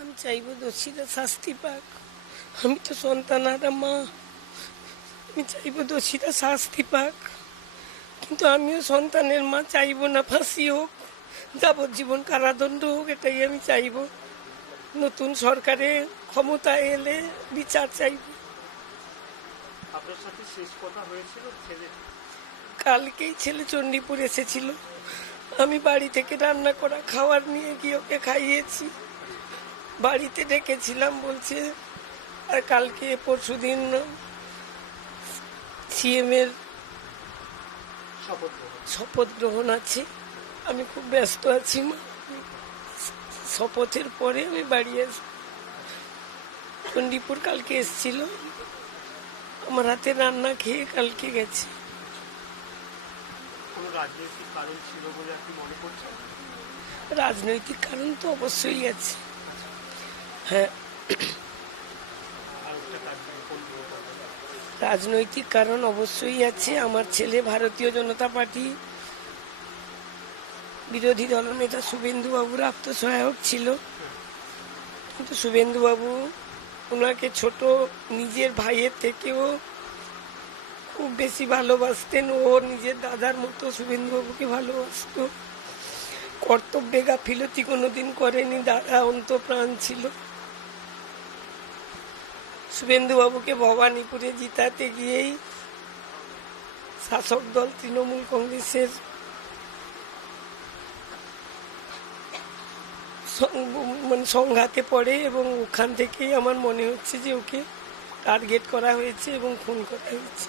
আমি চাইবো দোষীরা শাস্তি পাক। আমি তো সন্তানারা মা, আমি চাইবো দোষীরা শাস্তি পাক, কিন্তু আমিও সন্তানের মা, চাইবো না ফাঁসি হোক, যাবজ্জীবন কারাদণ্ড হোক, এটাই আমি চাইবো। নতুন সরকারের ক্ষমতা এলে বিচার চাইবো। আপনার সাথে শেষ কথা হয়েছিল ছেলে? কালকেই ছেলে চণ্ডীপুর এসেছিল, আমি বাড়ি থেকে রান্না করা খাবার নিয়ে গিয়ে ওকে খাইয়েছি। বাড়িতে ডেকেছিলাম বলছে, আর কালকে পরশুদিন সিএম এর শপথ গ্রহণ আছে। আমি খুব ব্যস্ত আছি মা, শপথের পরে আমি বাড়ি আসব। চণ্ডীপুর কালকে এসেছিল, আমার হাতে রান্না খেয়ে কালকে গেছে। রাজনৈতিক কারণ ছিল বলে আপনি মনে করছেন? রাজনৈতিক কারণ তো অবশ্যই আছে, হ্যাঁ। রাজনৈতিক কারণ অবশ্যই আছে। আমার ছেলে ভারতীয় জনতা পার্টি বিরোধী দলনেতা শুভেন্দুবাবুর আত্মসহায়ক ছিল, কিন্তু শুভেন্দুবাবু ওনাকে ছোট নিজের ভাইয়ের থেকেও খুব বেশি ভালোবাসতেন। ও নিজের দাদার মতো শুভেন্দুবাবুকে ভালোবাসত, কর্তব্যে গাফিলতি কোনোদিন করেনি, দাদা অন্তপ্রাণ ছিল। শুভেন্দুবাবুকে ভবানীপুরে জিতাতে গিয়েই শাসক দল তৃণমূল কংগ্রেসের সংঘাতে পড়ে, এবং ওখান থেকেই আমার মনে হচ্ছে যে ওকে টার্গেট করা হয়েছে এবং খুন করা হয়েছে।